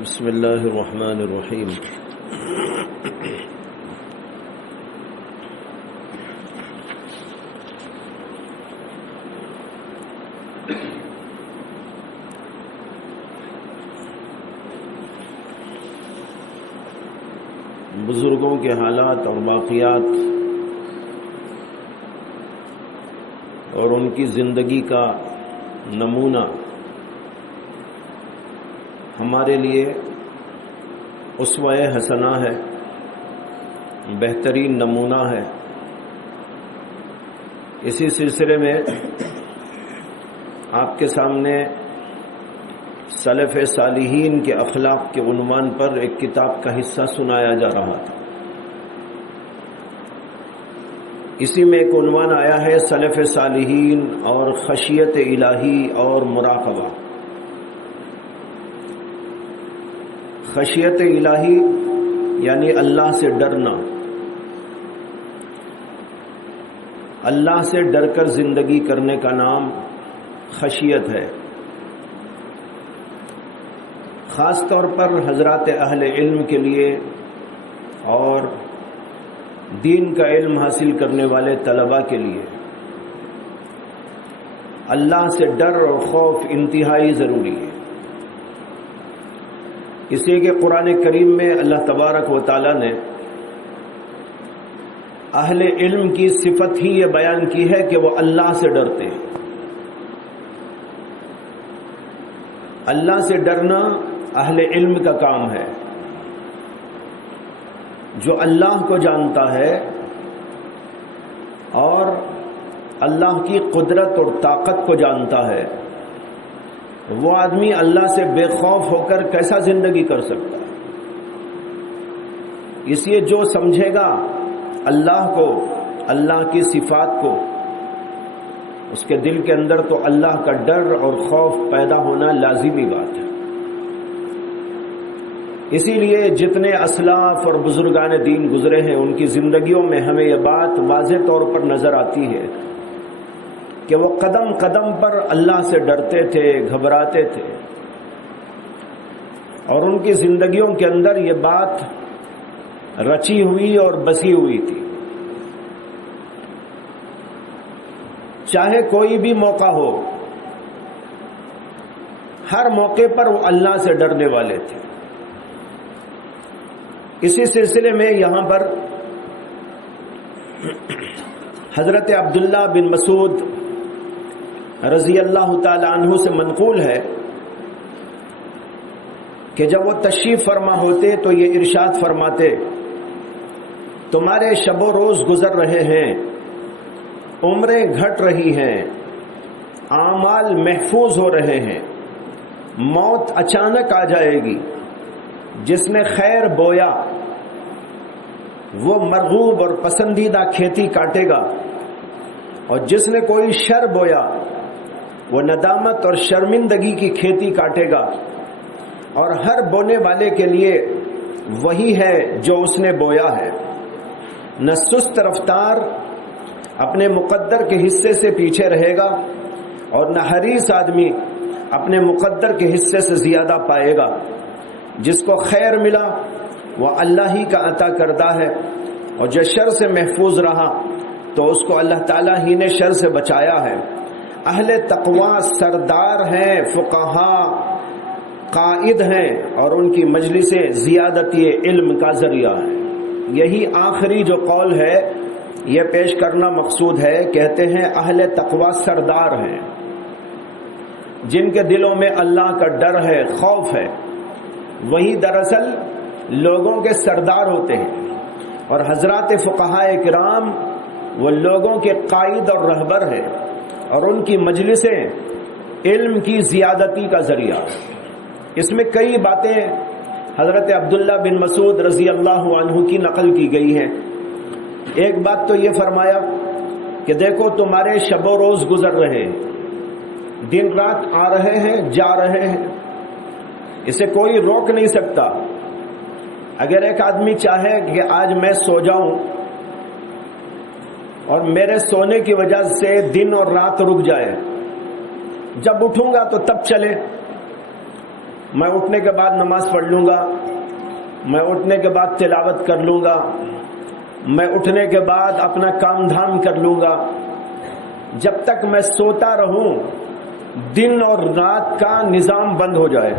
بسم اللہ الرحمن الرحیم۔ بزرگوں کے حالات اور واقعات اور ان کی زندگی کا نمونہ ہمارے لیے اسوہ حسنہ ہے، بہترین نمونہ ہے۔ اسی سلسلے میں آپ کے سامنے سلف صالحین کے اخلاق کے عنوان پر ایک کتاب کا حصہ سنایا جا رہا تھا۔ اسی میں ایک عنوان آیا ہے سلف صالحین اور خشیت الہی اور مراقبہ۔ خشیت الہی یعنی اللہ سے ڈرنا، اللہ سے ڈر کر زندگی کرنے کا نام خشیت ہے۔ خاص طور پر حضرات اہل علم کے لیے اور دین کا علم حاصل کرنے والے طلباء کے لیے اللہ سے ڈر اور خوف انتہائی ضروری ہے۔ اس لیے کہ قرآن کریم میں اللہ تبارک و تعالی نے اہل علم کی صفت ہی یہ بیان کی ہے کہ وہ اللہ سے ڈرتے ہیں۔ اللہ سے ڈرنا اہل علم کا کام ہے۔ جو اللہ کو جانتا ہے اور اللہ کی قدرت اور طاقت کو جانتا ہے، وہ آدمی اللہ سے بے خوف ہو کر کیسا زندگی کر سکتا ہے؟ اس لیے جو سمجھے گا اللہ کو، اللہ کی صفات کو، اس کے دل کے اندر تو اللہ کا ڈر اور خوف پیدا ہونا لازمی بات ہے۔ اسی لیے جتنے اسلاف اور بزرگان دین گزرے ہیں ان کی زندگیوں میں ہمیں یہ بات واضح طور پر نظر آتی ہے کہ وہ قدم قدم پر اللہ سے ڈرتے تھے، گھبراتے تھے، اور ان کی زندگیوں کے اندر یہ بات رچی ہوئی اور بسی ہوئی تھی۔ چاہے کوئی بھی موقع ہو، ہر موقع پر وہ اللہ سے ڈرنے والے تھے۔ اسی سلسلے میں یہاں پر حضرت عبداللہ بن مسعود رضی اللہ تعالی عنہ سے منقول ہے کہ جب وہ تشریف فرما ہوتے تو یہ ارشاد فرماتے، تمہارے شب و روز گزر رہے ہیں، عمریں گھٹ رہی ہیں، اعمال محفوظ ہو رہے ہیں، موت اچانک آ جائے گی۔ جس نے خیر بویا وہ مرغوب اور پسندیدہ کھیتی کاٹے گا، اور جس نے کوئی شر بویا وہ ندامت اور شرمندگی کی کھیتی کاٹے گا، اور ہر بونے والے کے لیے وہی ہے جو اس نے بویا ہے۔ نہ سست رفتار اپنے مقدر کے حصے سے پیچھے رہے گا، اور نہ حریص آدمی اپنے مقدر کے حصے سے زیادہ پائے گا۔ جس کو خیر ملا وہ اللہ ہی کا عطا کردہ ہے، اور جو شر سے محفوظ رہا تو اس کو اللہ تعالیٰ ہی نے شر سے بچایا ہے۔ اہل تقوی سردار ہیں، فقہا قائد ہیں، اور ان کی مجلسیں زیادتی علم کا ذریعہ ہیں۔ یہی آخری جو قول ہے یہ پیش کرنا مقصود ہے۔ کہتے ہیں اہل تقوی سردار ہیں، جن کے دلوں میں اللہ کا ڈر ہے، خوف ہے، وہی دراصل لوگوں کے سردار ہوتے ہیں۔ اور حضرات فقہائے کرام وہ لوگوں کے قائد اور رہبر ہیں، اور ان کی مجلسیں علم کی زیادتی کا ذریعہ۔ اس میں کئی باتیں حضرت عبداللہ بن مسعود رضی اللہ عنہ کی نقل کی گئی ہیں۔ ایک بات تو یہ فرمایا کہ دیکھو تمہارے شب و روز گزر رہے ہیں، دن رات آ رہے ہیں، جا رہے ہیں، اسے کوئی روک نہیں سکتا۔ اگر ایک آدمی چاہے کہ آج میں سو جاؤں اور میرے سونے کی وجہ سے دن اور رات رک جائے، جب اٹھوں گا تو تب چلے، میں اٹھنے کے بعد نماز پڑھ لوں گا، میں اٹھنے کے بعد تلاوت کر لوں گا، میں اٹھنے کے بعد اپنا کام دھام کر لوں گا. جب تک میں سوتا رہوں دن اور رات کا نظام بند ہو جائے.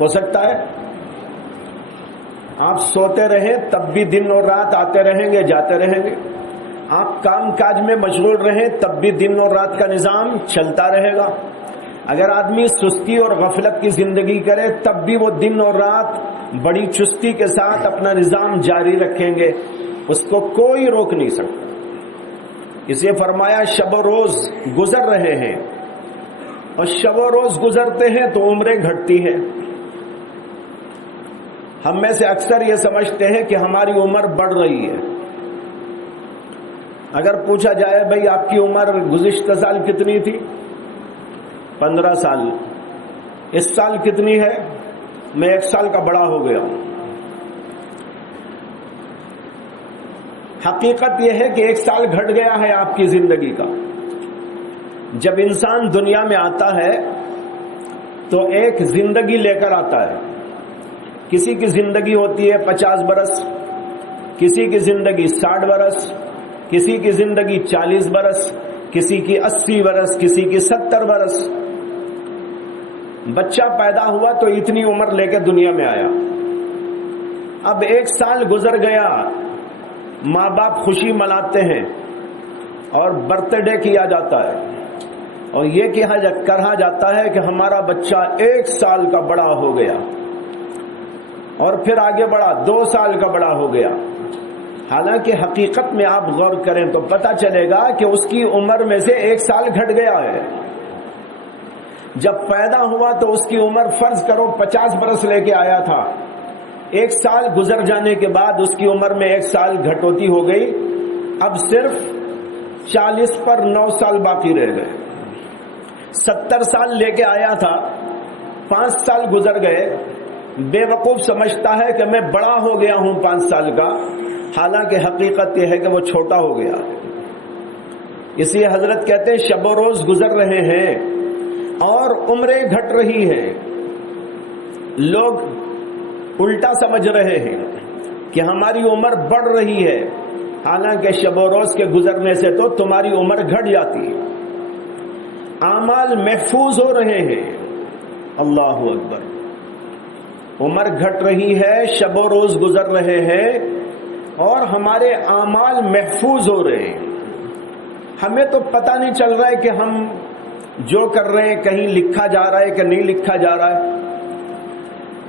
ہو سکتا ہے آپ سوتے رہیں تب بھی دن اور رات آتے رہیں گے جاتے رہیں گے. آپ کام کاج میں مشغول رہیں تب بھی دن اور رات کا نظام چلتا رہے گا. اگر آدمی سستی اور غفلت کی زندگی کرے تب بھی وہ دن اور رات بڑی چستی کے ساتھ اپنا نظام جاری رکھیں گے، اس کو کوئی روک نہیں سکتا. اسے فرمایا شب و روز گزر رہے ہیں، اور شب و روز گزرتے ہیں تو عمریں گھٹتی ہیں. ہم میں سے اکثر یہ سمجھتے ہیں کہ ہماری عمر بڑھ رہی ہے. اگر پوچھا جائے بھئی آپ کی عمر گزشتہ سال کتنی تھی؟ 15 سال. اس سال کتنی ہے؟ میں 1 سال کا بڑا ہو گیا. حقیقت یہ ہے کہ 1 سال گھٹ گیا ہے آپ کی زندگی کا. جب انسان دنیا میں آتا ہے تو ایک زندگی لے کر آتا ہے. کسی کی زندگی ہوتی ہے 50 برس، کسی کی زندگی 60 برس، کسی کی زندگی 40 برس، کسی کی 80 برس، کسی کی 70 برس. بچہ پیدا ہوا تو اتنی عمر لے کے دنیا میں آیا. اب 1 سال گزر گیا، ماں باپ خوشی مناتے ہیں اور برتھ ڈے کیا جاتا ہے، اور یہ کہا جاتا ہے کہ ہمارا بچہ 1 سال کا بڑا ہو گیا، اور پھر آگے بڑھا 2 سال کا بڑا ہو گیا. حالانکہ حقیقت میں آپ غور کریں تو پتہ چلے گا کہ اس کی عمر میں سے 1 سال گھٹ گیا ہے. جب پیدا ہوا تو اس کی عمر فرض کرو 50 برس لے کے آیا تھا. 1 سال گزر جانے کے بعد اس کی عمر میں 1 سال گھٹوتی ہو گئی. اب صرف 40 پر 9 سال باقی رہ گئے. 70 سال لے کے آیا تھا، 5 سال گزر گئے. بے وقوف سمجھتا ہے کہ میں بڑا ہو گیا ہوں 5 سال کا، حالانکہ حقیقت یہ ہے کہ وہ چھوٹا ہو گیا. اس لیے حضرت کہتے ہیں شب و روز گزر رہے ہیں اور عمریں گھٹ رہی ہیں. لوگ الٹا سمجھ رہے ہیں کہ ہماری عمر بڑھ رہی ہے، حالانکہ شب و روز کے گزرنے سے تو تمہاری عمر گھٹ جاتی ہے. اعمال محفوظ ہو رہے ہیں. اللہ اکبر. عمر گھٹ رہی ہے، شب و روز گزر رہے ہیں، اور ہمارے اعمال محفوظ ہو رہے ہیں. ہمیں تو پتہ نہیں چل رہا ہے کہ ہم جو کر رہے ہیں کہیں لکھا جا رہا ہے کہ نہیں لکھا جا رہا ہے.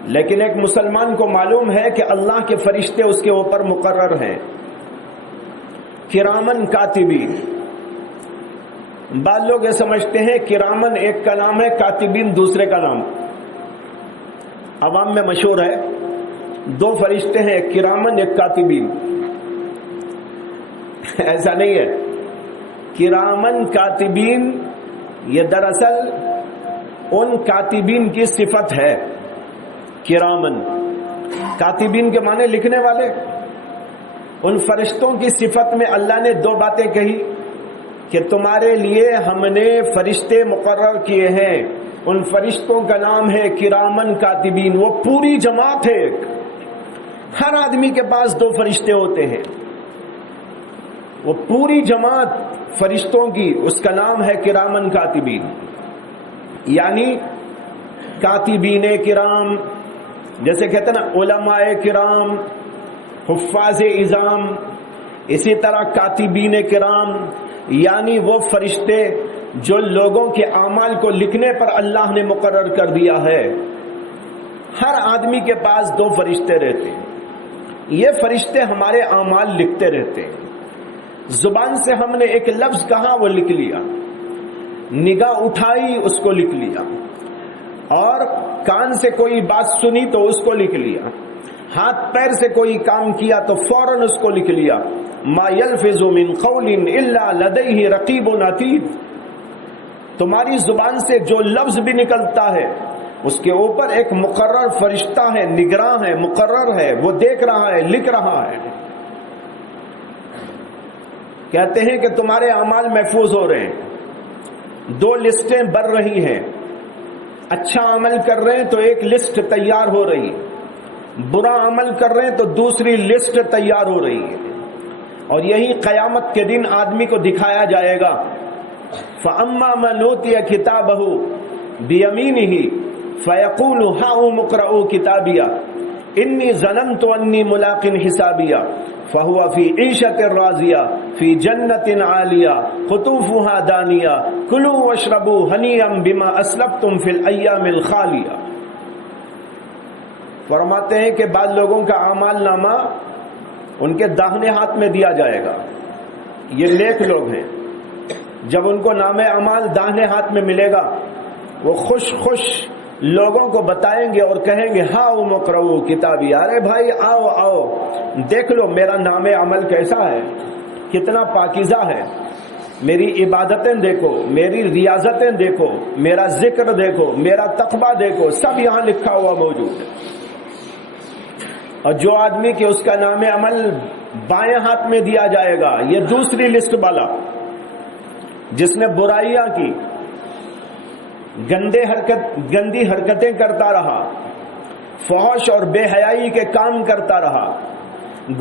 لیکن ایک مسلمان کو معلوم ہے کہ اللہ کے فرشتے اس کے اوپر مقرر ہیں، کرامن کاتبین. بعض لوگ یہ سمجھتے ہیں کرامن ایک کا نام ہے، کاتبین دوسرے کا نام. عوام میں مشہور ہے 2 فرشتے ہیں، ایک کرامن ایک کاتبین. ایسا نہیں ہے. کرامن کاتبین یہ دراصل ان کاتبین کی صفت ہے. کرامن کاتبین کے معنی لکھنے والے. ان فرشتوں کی صفت میں اللہ نے 2 باتیں کہی کہ تمہارے لیے ہم نے فرشتے مقرر کیے ہیں. ان فرشتوں کا نام ہے کرامن کاتبین. وہ پوری جماعت ہے. ہر آدمی کے پاس 2 فرشتے ہوتے ہیں. وہ پوری جماعت فرشتوں کی، اس کا نام ہے کرامن کاتبین. یعنی کاتبین کرام، جیسے کہتے ہیں نا علماء کرام، حفاظ اعظام، اسی طرح کاتبین کرام یعنی وہ فرشتے جو لوگوں کے اعمال کو لکھنے پر اللہ نے مقرر کر دیا ہے. ہر آدمی کے پاس 2 فرشتے رہتے ہیں. یہ فرشتے ہمارے اعمال لکھتے رہتے ہیں. زبان سے ہم نے ایک لفظ کہا وہ لکھ لیا، نگاہ اٹھائی اس کو لکھ لیا، اور کان سے کوئی بات سنی تو اس کو لکھ لیا، ہاتھ پیر سے کوئی کام کیا تو فوراً اس کو لکھ لیا. ما یلفظ من قول الا لدیہ رقیب عتید. تمہاری زبان سے جو لفظ بھی نکلتا ہے اس کے اوپر ایک مقرر فرشتہ ہے، نگراں ہے، مقرر ہے، وہ دیکھ رہا ہے، لکھ رہا ہے. کہتے ہیں کہ تمہارے اعمال محفوظ ہو رہے ہیں. 2 لسٹیں بن رہی ہیں. اچھا عمل کر رہے ہیں تو ایک لسٹ تیار ہو رہی ہے، برا عمل کر رہے ہیں تو دوسری لسٹ تیار ہو رہی ہے، اور یہی قیامت کے دن آدمی کو دکھایا جائے گا۔ فَأَمَّا مَنْ أُوتِيَ كِتَابَهُ بِيَمِينِهِ فَيَقُولُ هَاؤُمُ اقْرَءُوا كِتَابِيَهْ إِنِّي ظَنَنْتُ أَنِّي مُلَاقٍ حِسَابِيَهْ فَهُوَ فِي عِيشَةٍ رَاضِيَةٍ فِي جَنَّةٍ عَالِيَةٍ قُطُوفُهَا دَانِيَةٌ كُلُوا وَاشْرَبُوا هَنِيئًا بِمَا أَسْلَفْتُمْ فِي الْأَيَّامِ الْخَالِيَةِ۔ فرماتے ہیں کہ بعض لوگوں کا اعمال نامہ ان کے داہنے ہاتھ میں دیا جائے گا، یہ نیک لوگ ہیں، جب ان کو نام اعمال داہنے ہاتھ میں ملے گا وہ خوش خوش لوگوں کو بتائیں گے اور کہیں گے ہاؤ مقرؤ کتابی، ارے بھائی آؤ آؤ دیکھ لو میرا نام عمل کیسا ہے، کتنا پاکیزہ ہے، میری عبادتیں دیکھو، میری ریاضتیں دیکھو، میرا ذکر دیکھو، میرا تقویٰ دیکھو، سب یہاں لکھا ہوا موجود ہے۔ اور جو آدمی کہ اس کا نام عمل بائیں ہاتھ میں دیا جائے گا، یہ دوسری لسٹ والا، جس نے برائیاں کی، گندی حرکتیں کرتا رہا، فحش اور بے حیائی کے کام کرتا رہا،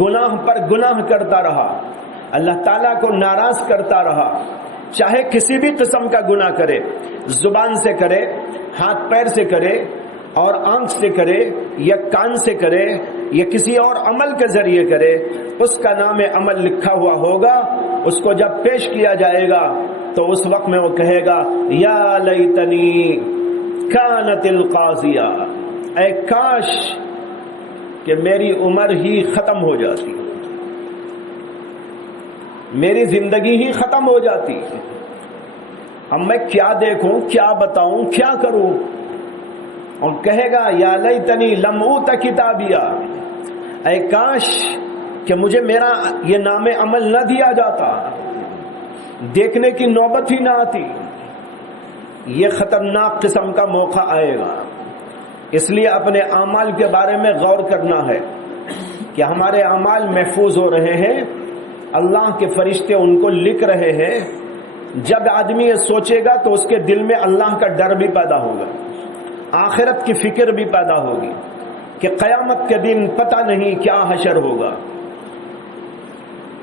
گناہ پر گناہ کرتا رہا، اللہ تعالیٰ کو ناراض کرتا رہا، چاہے کسی بھی قسم کا گناہ کرے، زبان سے کرے، ہاتھ پیر سے کرے، اور آنکھ سے کرے، یا کان سے کرے، یا کسی اور عمل کے ذریعے کرے، اس کا نام عمل لکھا ہوا ہوگا۔ اس کو جب پیش کیا جائے گا تو اس وقت میں وہ کہے گا یا لیتنی کانت القاضیہ، اے کاش کہ میری عمر ہی ختم ہو جاتی، میری زندگی ہی ختم ہو جاتی، اب میں کیا دیکھوں، کیا بتاؤں، کیا کروں؟ اور کہے گا یا لیتنی لم اوت کتابیہ، اے کاش کہ مجھے میرا یہ نام عمل نہ دیا جاتا، دیکھنے کی نوبت ہی نہ آتی۔ یہ خطرناک قسم کا موقع آئے گا، اس لیے اپنے اعمال کے بارے میں غور کرنا ہے کہ ہمارے اعمال محفوظ ہو رہے ہیں، اللہ کے فرشتے ان کو لکھ رہے ہیں۔ جب آدمی یہ سوچے گا تو اس کے دل میں اللہ کا ڈر بھی پیدا ہوگا، آخرت کی فکر بھی پیدا ہوگی کہ قیامت کے دن پتہ نہیں کیا حشر ہوگا،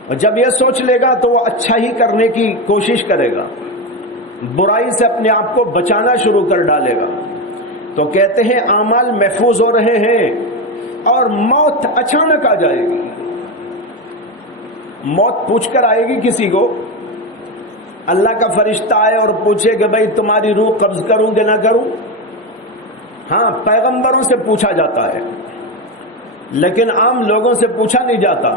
اور جب یہ سوچ لے گا تو وہ اچھا ہی کرنے کی کوشش کرے گا، برائی سے اپنے آپ کو بچانا شروع کر ڈالے گا۔ تو کہتے ہیں اعمال محفوظ ہو رہے ہیں اور موت اچانک آ جائے گی۔ موت پوچھ کر آئے گی کسی کو، اللہ کا فرشتہ آئے اور پوچھے کہ بھائی تمہاری روح قبض کروں کہ نہ کروں؟ ہاں، پیغمبروں سے پوچھا جاتا ہے، لیکن عام لوگوں سے پوچھا نہیں جاتا،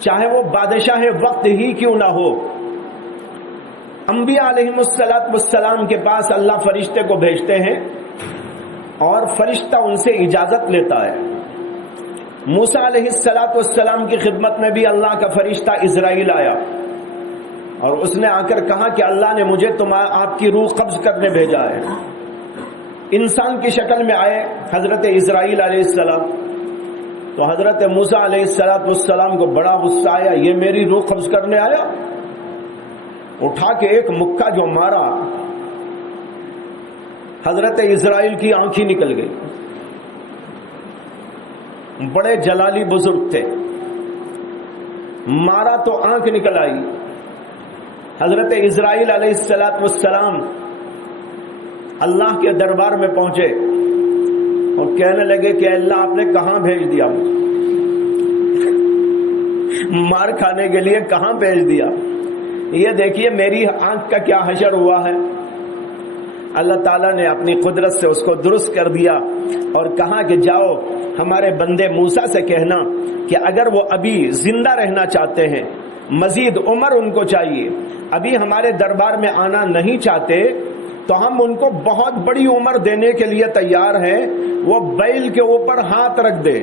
چاہے وہ بادشاہ وقت ہی کیوں نہ ہو۔ انبیاء علیہم السلام کے پاس اللہ فرشتے کو بھیجتے ہیں اور فرشتہ ان سے اجازت لیتا ہے۔ موسیٰ علیہ السلام کی خدمت میں بھی اللہ کا فرشتہ اسرائیل آیا اور اس نے آ کر کہا کہ اللہ نے مجھے آپ کی روح قبض کرنے بھیجا ہے۔ انسان کی شکل میں آئے حضرت اسرائیل علیہ السلام، تو حضرت موسیٰ علیہ السلام کو بڑا غصہ آیا، یہ میری روح قبض کرنے آیا؟ اٹھا کے ایک مکہ جو مارا، حضرت اسرائیل کی آنکھ ہی نکل گئی۔ بڑے جلالی بزرگ تھے، مارا تو آنکھ نکل آئی۔ حضرت اسرائیل علیہ السلام اللہ کے دربار میں پہنچے اور کہنے لگے کہ اللہ آپ نے کہاں بھیج دیا مجھے، مار کھانے کے لیے کہاں بھیج دیا؟ یہ دیکھیے میری آنکھ کا کیا حشر ہوا ہے۔ اللہ تعالیٰ نے اپنی قدرت سے اس کو درست کر دیا اور کہا کہ جاؤ ہمارے بندے موسیٰ سے کہنا کہ اگر وہ ابھی زندہ رہنا چاہتے ہیں، مزید عمر ان کو چاہیے، ابھی ہمارے دربار میں آنا نہیں چاہتے، تو ہم ان کو بہت بڑی عمر دینے کے لیے تیار ہیں۔ وہ بیل کے اوپر ہاتھ رکھ دے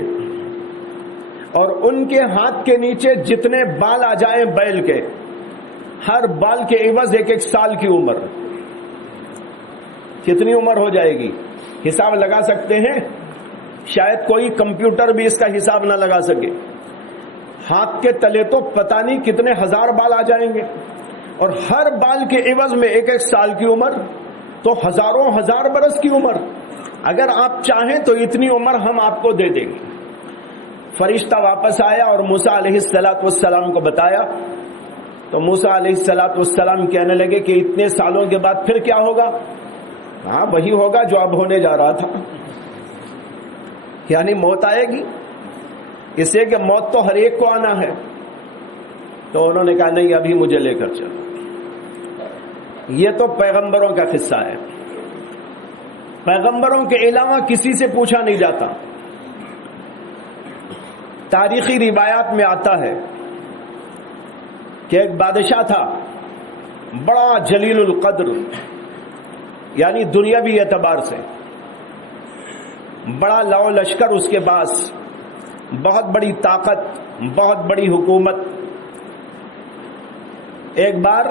اور ان کے ہاتھ کے نیچے جتنے بال آ جائیں بیل کے، ہر بال کے عوض 1 سال کی عمر۔ کتنی عمر ہو جائے گی؟ حساب لگا سکتے ہیں؟ شاید کوئی کمپیوٹر بھی اس کا حساب نہ لگا سکے۔ ہاتھ کے تلے تو پتہ نہیں کتنے ہزار بال آ جائیں گے، اور ہر بال کے عوض میں 1 سال کی عمر۔ تو ہزاروں ہزار برس کی عمر، اگر آپ چاہیں تو اتنی عمر ہم آپ کو دے دیں گے۔ فرشتہ واپس آیا اور موسیٰ علیہ السلام کو بتایا، تو موسیٰ علیہ السلام کہنے لگے کہ اتنے سالوں کے بعد پھر کیا ہوگا؟ ہاں وہی ہوگا جو اب ہونے جا رہا تھا، یعنی موت آئے گی، اس لیے کہ موت تو ہر ایک کو آنا ہے۔ تو انہوں نے کہا نہیں، ابھی مجھے لے کر چلو۔ یہ تو پیغمبروں کا قصہ ہے، پیغمبروں کے علاوہ کسی سے پوچھا نہیں جاتا۔ تاریخی روایات میں آتا ہے کہ ایک بادشاہ تھا بڑا جلیل القدر، یعنی دنیاوی اعتبار سے بڑا لو لشکر اس کے پاس، بہت بڑی طاقت، بہت بڑی حکومت۔ ایک بار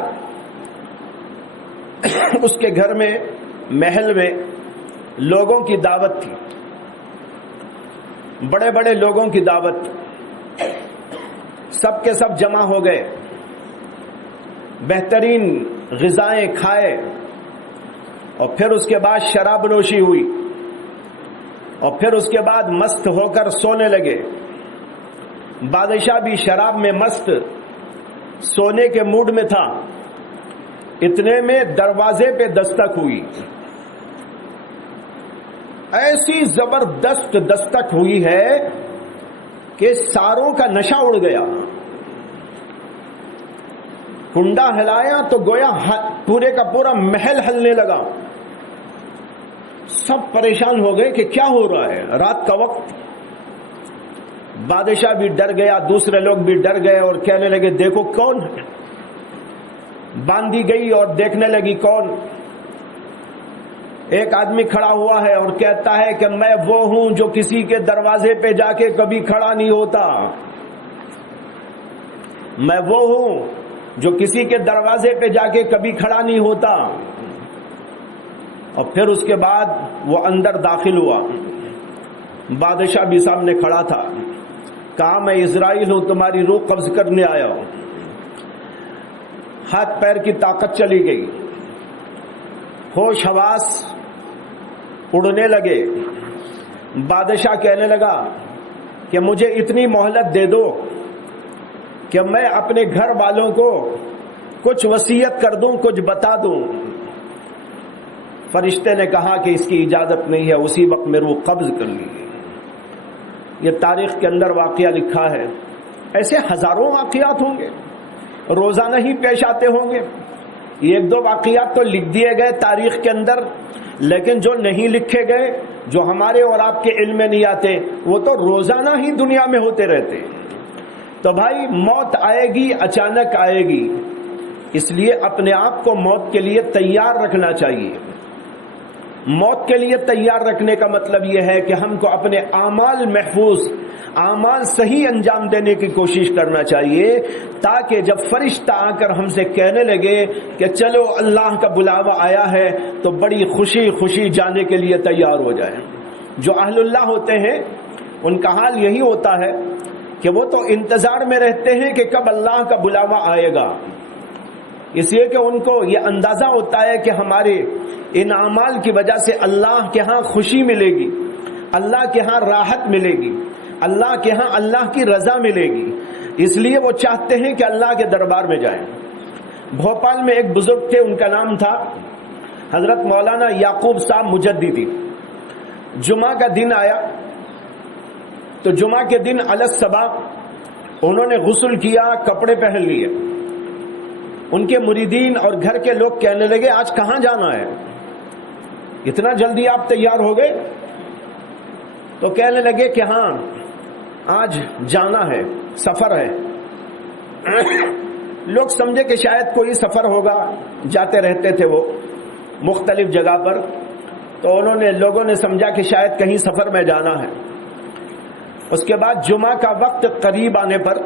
اس کے گھر میں، محل میں لوگوں کی دعوت تھی، بڑے بڑے لوگوں کی دعوت، سب کے سب جمع ہو گئے، بہترین غذائیں کھائے، اور پھر اس کے بعد شراب نوشی ہوئی، اور پھر اس کے بعد مست ہو کر سونے لگے۔ بادشاہ بھی شراب میں مست، سونے کے موڈ میں تھا۔ اتنے میں دروازے پہ دستک ہوئی، ایسی زبردست دستک ہوئی ہے کہ ساروں کا نشہ اڑ گیا۔ کنڈا ہلایا تو گویا پورے کا پورا محل ہلنے لگا۔ سب پریشان ہو گئے کہ کیا ہو رہا ہے، رات کا وقت۔ بادشاہ بھی ڈر گیا، دوسرے لوگ بھی ڈر گئے اور کہنے لگے دیکھو کون ہے۔ باندھی گئی اور دیکھنے لگی کون۔ ایک آدمی کھڑا ہوا ہے اور کہتا ہے کہ میں وہ ہوں جو کسی کے دروازے پہ جا کے کبھی کھڑا نہیں ہوتا، میں وہ ہوں جو کسی کے دروازے پہ جا کے کبھی کھڑا نہیں ہوتا۔ اور پھر اس کے بعد وہ اندر داخل ہوا، بادشاہ بھی سامنے کھڑا تھا، کہا میں اسرائیل ہوں، تمہاری روح قبض کرنے آیا ہوں۔ ہاتھ پیر کی طاقت چلی گئی، ہوش حواس اڑنے لگے۔ بادشاہ کہنے لگا کہ مجھے اتنی مہلت دے دو کہ میں اپنے گھر والوں کو کچھ وصیت کر دوں، کچھ بتا دوں۔ فرشتے نے کہا کہ اس کی اجازت نہیں ہے، اسی وقت میں روح قبض کر لی۔ یہ تاریخ کے اندر واقعہ لکھا ہے۔ ایسے ہزاروں واقعات ہوں گے، روزانہ ہی پیش آتے ہوں گے۔ ایک دو واقعات تو لکھ دیے گئے تاریخ کے اندر، لیکن جو نہیں لکھے گئے، جو ہمارے اور آپ کے علم میں نہیں آتے، وہ تو روزانہ ہی دنیا میں ہوتے رہتے۔ تو بھائی موت آئے گی، اچانک آئے گی، اس لیے اپنے آپ کو موت کے لیے تیار رکھنا چاہیے۔ موت کے لیے تیار رکھنے کا مطلب یہ ہے کہ ہم کو اپنے اعمال محفوظ، اعمال صحیح انجام دینے کی کوشش کرنا چاہیے، تاکہ جب فرشتہ آ کر ہم سے کہنے لگے کہ چلو اللہ کا بلاوا آیا ہے، تو بڑی خوشی خوشی جانے کے لیے تیار ہو جائیں۔ جو اہل اللہ ہوتے ہیں ان کا حال یہی ہوتا ہے کہ وہ تو انتظار میں رہتے ہیں کہ کب اللہ کا بلاوا آئے گا، اس لیے کہ ان کو یہ اندازہ ہوتا ہے کہ ہمارے ان اعمال کی وجہ سے اللہ کے ہاں خوشی ملے گی، اللہ کے ہاں راحت ملے گی، اللہ کے ہاں اللہ کی رضا ملے گی، اس لیے وہ چاہتے ہیں کہ اللہ کے دربار میں جائیں۔ بھوپال میں ایک بزرگ تھے، ان کا نام تھا حضرت مولانا یعقوب صاحب مجددی۔ جمعہ کا دن آیا تو جمعہ کے دن الصبح انہوں نے غسل کیا، کپڑے پہن لیے۔ ان کے مریدین اور گھر کے لوگ کہنے لگے آج کہاں جانا ہے، اتنا جلدی آپ تیار ہو گئے؟ تو کہنے لگے کہ ہاں آج جانا ہے، سفر ہے۔ لوگ سمجھے کہ شاید کوئی سفر ہوگا، جاتے رہتے تھے وہ مختلف جگہ پر، تو لوگوں نے سمجھا کہ شاید کہیں سفر میں جانا ہے۔ اس کے بعد جمعہ کا وقت قریب آنے پر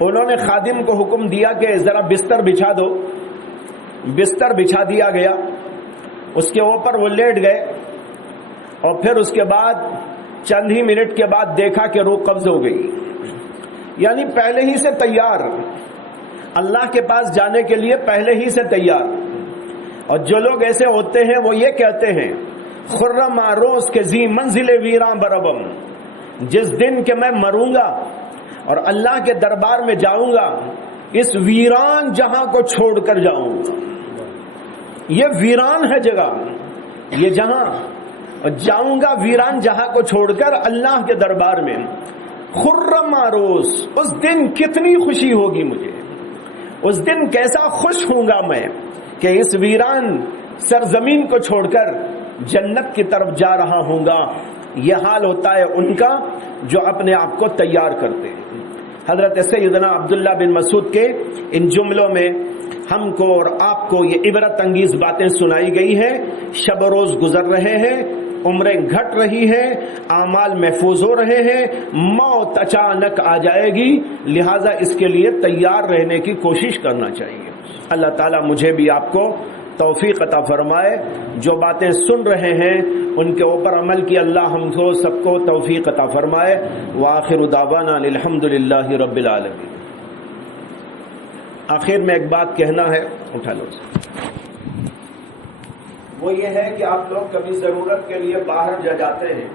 انہوں نے خادم کو حکم دیا کہ ذرا بستر بچھا دو۔ بستر بچھا دیا گیا، اس کے اوپر وہ لیٹ گئے، اور پھر اس کے بعد چند ہی منٹ کے بعد دیکھا کہ روح قبض ہو گئی۔ یعنی پہلے ہی سے تیار، اللہ کے پاس جانے کے لیے پہلے ہی سے تیار۔ اور جو لوگ ایسے ہوتے ہیں وہ یہ کہتے ہیں خرم آروز کے زی منزل ویراں بربم، جس دن کہ میں مروں گا اور اللہ کے دربار میں جاؤں گا اس ویران جہاں کو چھوڑ کر جاؤں گا. یہ ویران ہے جگہ، یہ جہاں جاؤں گا ویران جہاں کو چھوڑ کر اللہ کے دربار میں. خرم آروز، اس دن کتنی خوشی ہوگی مجھے، اس دن کیسا خوش ہوں گا میں کہ اس ویران سرزمین کو چھوڑ کر جنت کی طرف جا رہا ہوں گا. یہ حال ہوتا ہے ان کا جو اپنے آپ کو تیار کرتے ہیں. حضرت سیدنا عبداللہ بن مسعود کے ان جملوں میں ہم کو اور آپ کو یہ عبرت انگیز باتیں سنائی گئی ہیں. شب و روز گزر رہے ہیں، عمریں گھٹ رہی ہیں، اعمال محفوظ ہو رہے ہیں، موت اچانک آ جائے گی، لہٰذا اس کے لیے تیار رہنے کی کوشش کرنا چاہیے. اللہ تعالیٰ مجھے بھی آپ کو توفیق عطا فرمائے. جو باتیں سن رہے ہیں ان کے اوپر عمل کی اللہ ہم کو سب کو توفیق عطا فرمائے. وآخر دعوانا الحمدللہ رب العالمین. آخر میں ایک بات کہنا ہے، اٹھا لو. وہ یہ ہے کہ آپ لوگ کبھی ضرورت کے لیے باہر جاتے ہیں